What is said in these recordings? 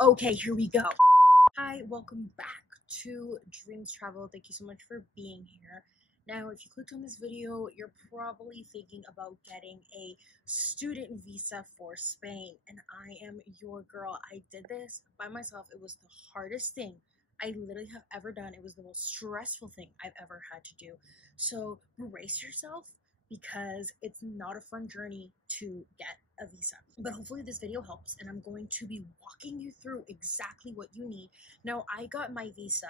Okay, here we go. Hi, welcome back to Dreams Travel. Thank you so much for being here. Now, if you clicked on this video, you're probably thinking about getting a student visa for Spain, and I am your girl. I did this by myself. It was the hardest thing I literally have ever done. It was the most stressful thing I've ever had to do. So brace yourself because it's not a fun journey to get a visa. But hopefully this video helps, and I'm going to be walking you through exactly what you need. Now, I got my visa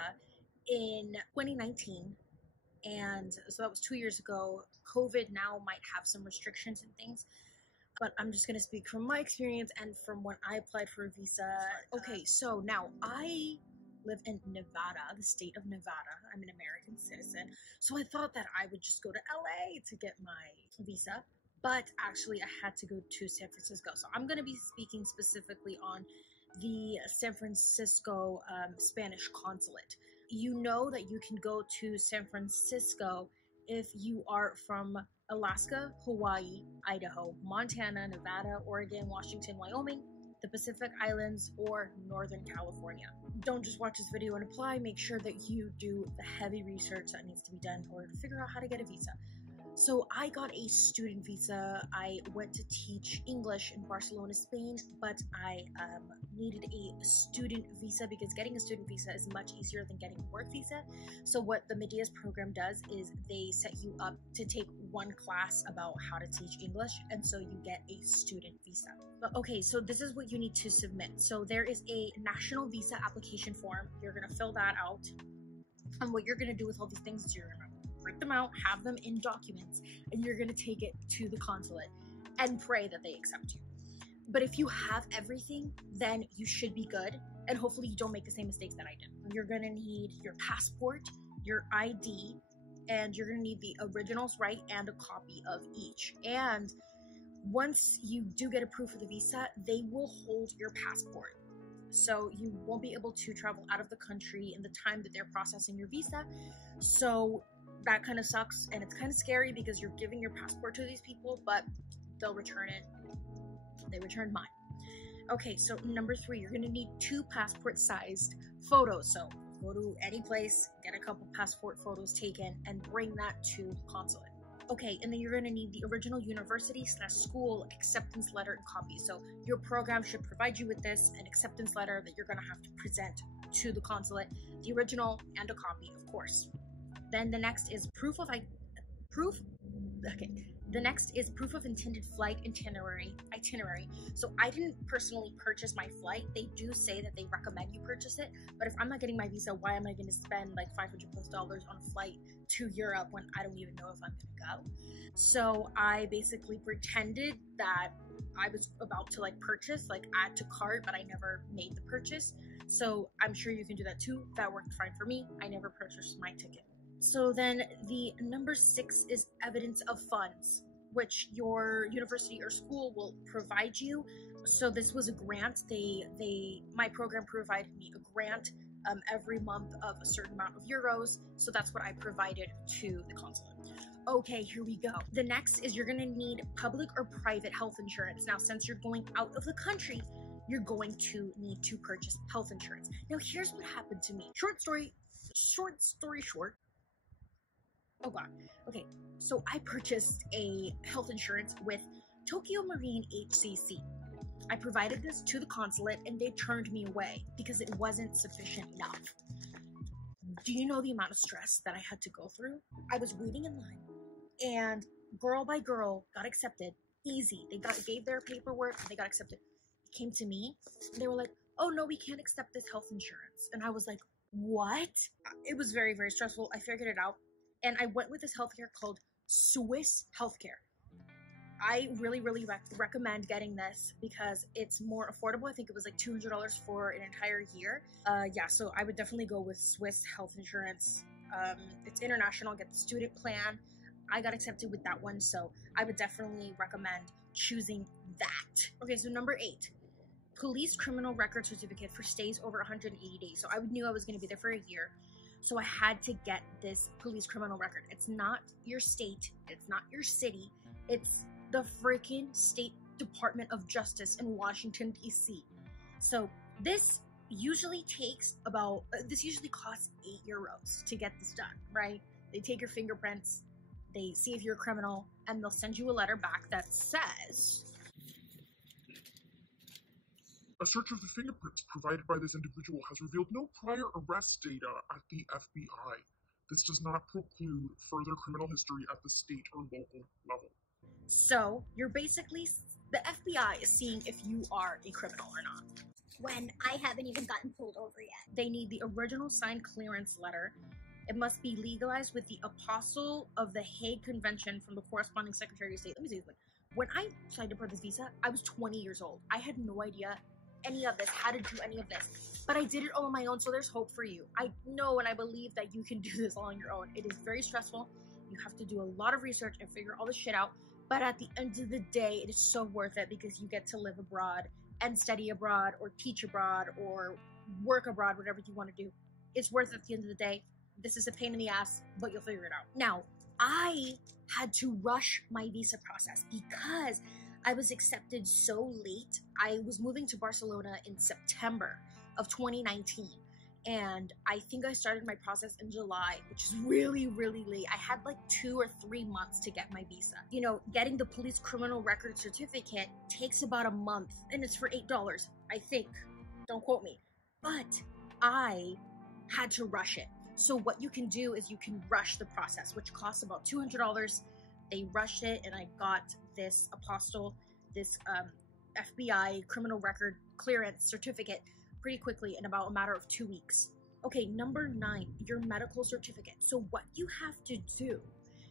in 2019, and so that was 2 years ago. COVID now might have some restrictions and things, but I'm just going to speak from my experience and from when I applied for a visa. Okay, so now I live in Nevada, the state of Nevada. I'm an American citizen. So I thought that I would just go to LA to get my visa, but actually I had to go to San Francisco. So I'm going to be speaking specifically on the San Francisco Spanish consulate. You know that you can go to San Francisco if you are from Alaska, Hawaii, Idaho, Montana, Nevada, Oregon, Washington, Wyoming, the Pacific Islands, or Northern California. Don't just watch this video and apply. Make sure that you do the heavy research that needs to be done in order to figure out how to get a visa. So I got a student visa. I went to teach English in Barcelona, Spain, but I needed a student visa because getting a student visa is much easier than getting a work visa. So what the Medias program does is they set you up to take one class about how to teach English, and so you get a student visa. But okay, so this is what you need to submit. So there is a national visa application form. You're gonna fill that out, and what you're gonna do with all these things is you're gonna print them out, have them in documents, and you're gonna take it to the consulate and pray that they accept you. But if you have everything, then you should be good, and hopefully you don't make the same mistakes that I did. You're gonna need your passport, your ID, and you're gonna need the originals, right, and a copy of each. And once you do get approved for the visa, they will hold your passport. So you won't be able to travel out of the country in the time that they're processing your visa. So that kind of sucks, and it's kind of scary because you're giving your passport to these people, but they'll return it. They returned mine. Okay, so number 3, you're going to need 2 passport-sized photos. So go to any place, get a couple passport photos taken, and bring that to the consulate. Okay, and then you're going to need the original university/school acceptance letter and copy. So your program should provide you with this, an acceptance letter that you're going to have to present to the consulate, the original and a copy, of course. Then the next is proof of intended flight itinerary. So I didn't personally purchase my flight. They do say that they recommend you purchase it, but if I'm not getting my visa, why am I going to spend like $500+ on a flight to Europe when I don't even know if I'm going to go? So I basically pretended that I was about to like purchase, like add to cart, but I never made the purchase. So I'm sure you can do that too. That worked fine for me. I never purchased my ticket. So then the number 6 is evidence of funds, which your university or school will provide you. So this was a grant. My program provided me a grant every month of a certain amount of euros. So that's what I provided to the consulate. Okay, here we go. The next is you're going to need public or private health insurance. Now, since you're going out of the country, you're going to need to purchase health insurance. Now, here's what happened to me. Short story short. Oh god. Okay, so I purchased a health insurance with Tokyo Marine HCC. I provided this to the consulate and they turned me away because it wasn't sufficient enough. Do you know the amount of stress that I had to go through? I was waiting in line and girl by girl got accepted. Easy. They gave their paperwork and they got accepted. It came to me and they were like, oh no, we can't accept this health insurance. And I was like, what? It was very, very stressful. I figured it out. And I went with this healthcare called Swiss Healthcare. I really, really recommend getting this because it's more affordable. I think it was like $200 for an entire year. Yeah, so I would definitely go with Swiss health insurance. It's international, get the student plan. I got accepted with that one, so I would definitely recommend choosing that. Okay, so number 8. Police criminal record certificate for stays over 180 days. So I knew I was going to be there for a year. So I had to get this police criminal record. It's not your state. It's not your city. It's the freaking State Department of Justice in Washington, D.C. So This usually takes about, this usually costs €8 to get this done, right? They take your fingerprints, they see if you're a criminal, and they'll send you a letter back that says, a search of the fingerprints provided by this individual has revealed no prior arrest data at the FBI. This does not preclude further criminal history at the state or local level. So you're basically, the FBI is seeing if you are a criminal or not. When I haven't even gotten pulled over yet. They need the original signed clearance letter. It must be legalized with the apostille of the Hague Convention from the corresponding Secretary of State. Let me say something. When I applied for this visa, I was 20 years old. I had no idea any of this, how to do any of this. But I did it all on my own, so there's hope for you. I know and I believe that you can do this all on your own. It is very stressful. You have to do a lot of research and figure all this shit out. But at the end of the day, it is so worth it because you get to live abroad and study abroad or teach abroad or work abroad, whatever you want to do. It's worth it at the end of the day. This is a pain in the ass, but you'll figure it out. Now, I had to rush my visa process because I was accepted so late. I was moving to Barcelona in September of 2019. And I think I started my process in July, which is really, really late. I had like 2 or 3 months to get my visa. You know, getting the police criminal record certificate takes about a month, and it's for $8, I think. Don't quote me. But I had to rush it. So what you can do is you can rush the process, which costs about $200. They rushed it, and I got this apostille, this FBI criminal record clearance certificate pretty quickly in about a matter of 2 weeks. Okay, number 9, your medical certificate. So what you have to do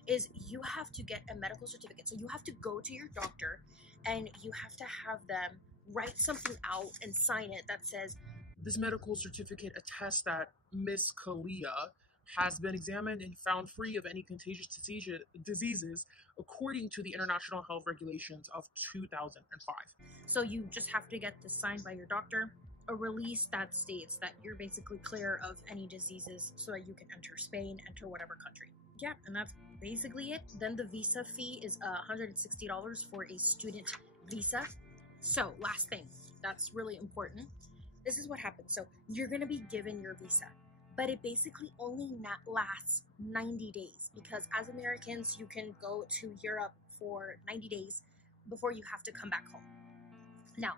is you have to get a medical certificate. So you have to go to your doctor and you have to have them write something out and sign it that says, this medical certificate attests that Miss Kalia has been examined and found free of any contagious diseases according to the International Health Regulations of 2005. So you just have to get this signed by your doctor, a release that states that you're basically clear of any diseases so that you can enter Spain, enter whatever country. Yeah, and that's basically it. Then the visa fee is $160 for a student visa. So last thing, that's really important. This is what happens. So you're going to be given your visa, but it basically only lasts 90 days because as Americans, you can go to Europe for 90 days before you have to come back home. Now,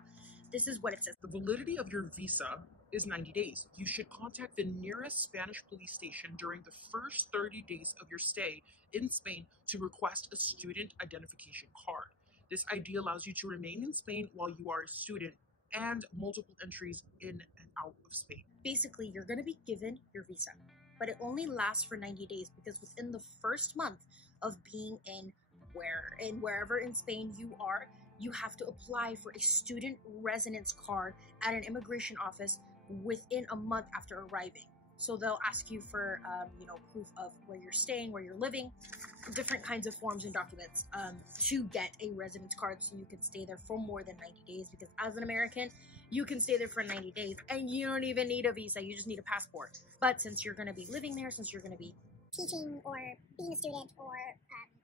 this is what it says. The validity of your visa is 90 days. You should contact the nearest Spanish police station during the first 30 days of your stay in Spain to request a student identification card. This ID allows you to remain in Spain while you are a student and multiple entries in and out of Spain. Basically, you're going to be given your visa, but it only lasts for 90 days because within the first month of being in wherever in Spain you are, you have to apply for a student residence card at an immigration office within a month after arriving. So they'll ask you for, proof of where you're staying, where you're living, different kinds of forms and documents to get a residence card so you can stay there for more than 90 days. Because as an American, you can stay there for 90 days and you don't even need a visa. You just need a passport. But since you're going to be living there, since you're going to be teaching or being a student or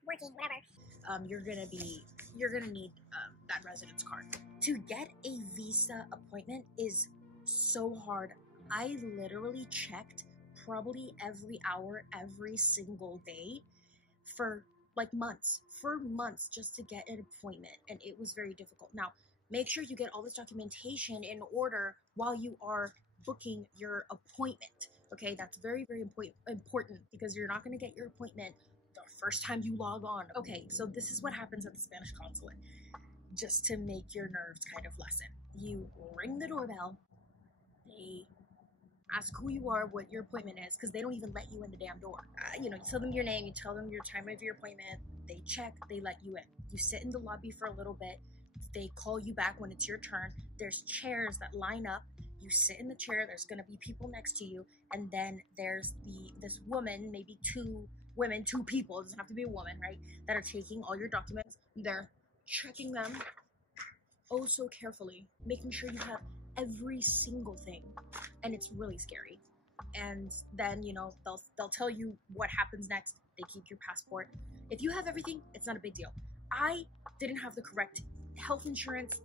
working, whatever, you're gonna need that residence card. To get a visa appointment is so hard. I literally checked probably every hour, every single day for months just to get an appointment, and it was very difficult. Now, make sure you get all this documentation in order while you are booking your appointment. Okay, that's very, very important because you're not going to get your appointment the first time you log on. Okay, so this is what happens at the Spanish consulate. Just to make your nerves kind of lessen. You ring the doorbell. They ask who you are, what your appointment is, because they don't even let you in the damn door. You tell them your name, you tell them your time of your appointment. They check, they let you in. You sit in the lobby for a little bit. They call you back when it's your turn. There's chairs that line up. You sit in the chair. There's going to be people next to you. And then there's this woman, maybe 2 women, 2 people, it doesn't have to be a woman, right, that are taking all your documents. They're checking them oh so carefully, making sure you have every single thing, and it's really scary. And then they'll tell you what happens next. They keep your passport. If you have everything, it's not a big deal. I didn't have the correct health insurance.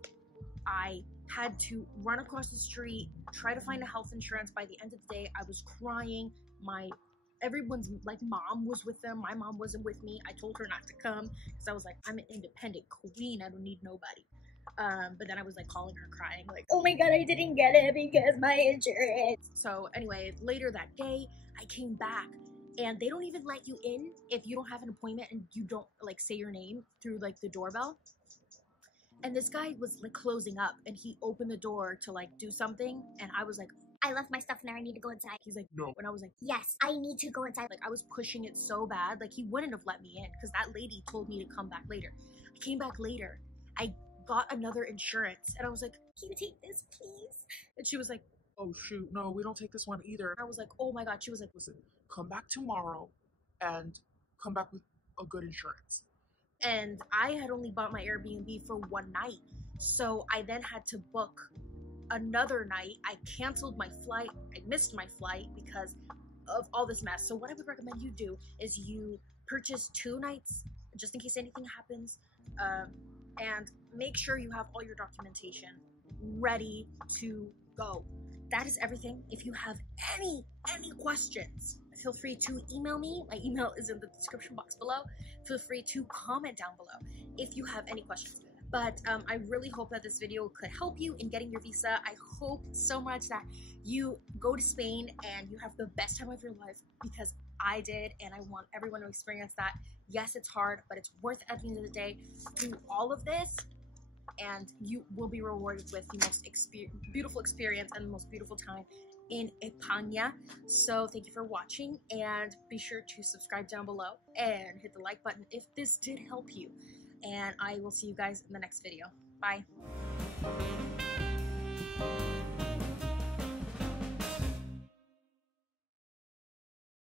I had to run across the street, try to find a health insurance. By the end of the day, I was crying. Everyone's like mom was with them. My mom wasn't with me. I told her not to come because I was like, I'm an independent queen. I don't need nobody. But then I was like calling her crying, like, Oh my god, I didn't get it because my insurance. so anyway, later that day, I came back and they don't even let you in if you don't have an appointment and you don't like say your name through like the doorbell. And this guy was like closing up and he opened the door to like do something. And I was like, I left my stuff in there. I need to go inside. he's like, No. and I was like, Yes, I need to go inside. like I was pushing it so bad, like he wouldn't have let me in because that lady told me to come back later. I came back later. I got another insurance and I was like, Can you take this, please? and she was like, Oh shoot, no, we don't take this one either. I was like, oh my god. She was like, Listen, come back tomorrow and come back with a good insurance. and I had only bought my Airbnb for one night. So I then had to book another night. I canceled my flight. I missed my flight because of all this mess. So what I would recommend you do is you purchase 2 nights just in case anything happens, and make sure you have all your documentation ready to go. That is everything. If you have any questions, feel free to email me. My email is in the description box below. Feel free to comment down below if you have any questions. But I really hope that this video could help you in getting your visa. I hope so much that you go to Spain and you have the best time of your life, because I did, and I want everyone to experience that. Yes, it's hard, but it's worth it at the end of the day. Do all of this and you will be rewarded with the most beautiful experience and the most beautiful time in España. So thank you for watching, and be sure to subscribe down below and hit the like button if this did help you. And I will see you guys in the next video. Bye.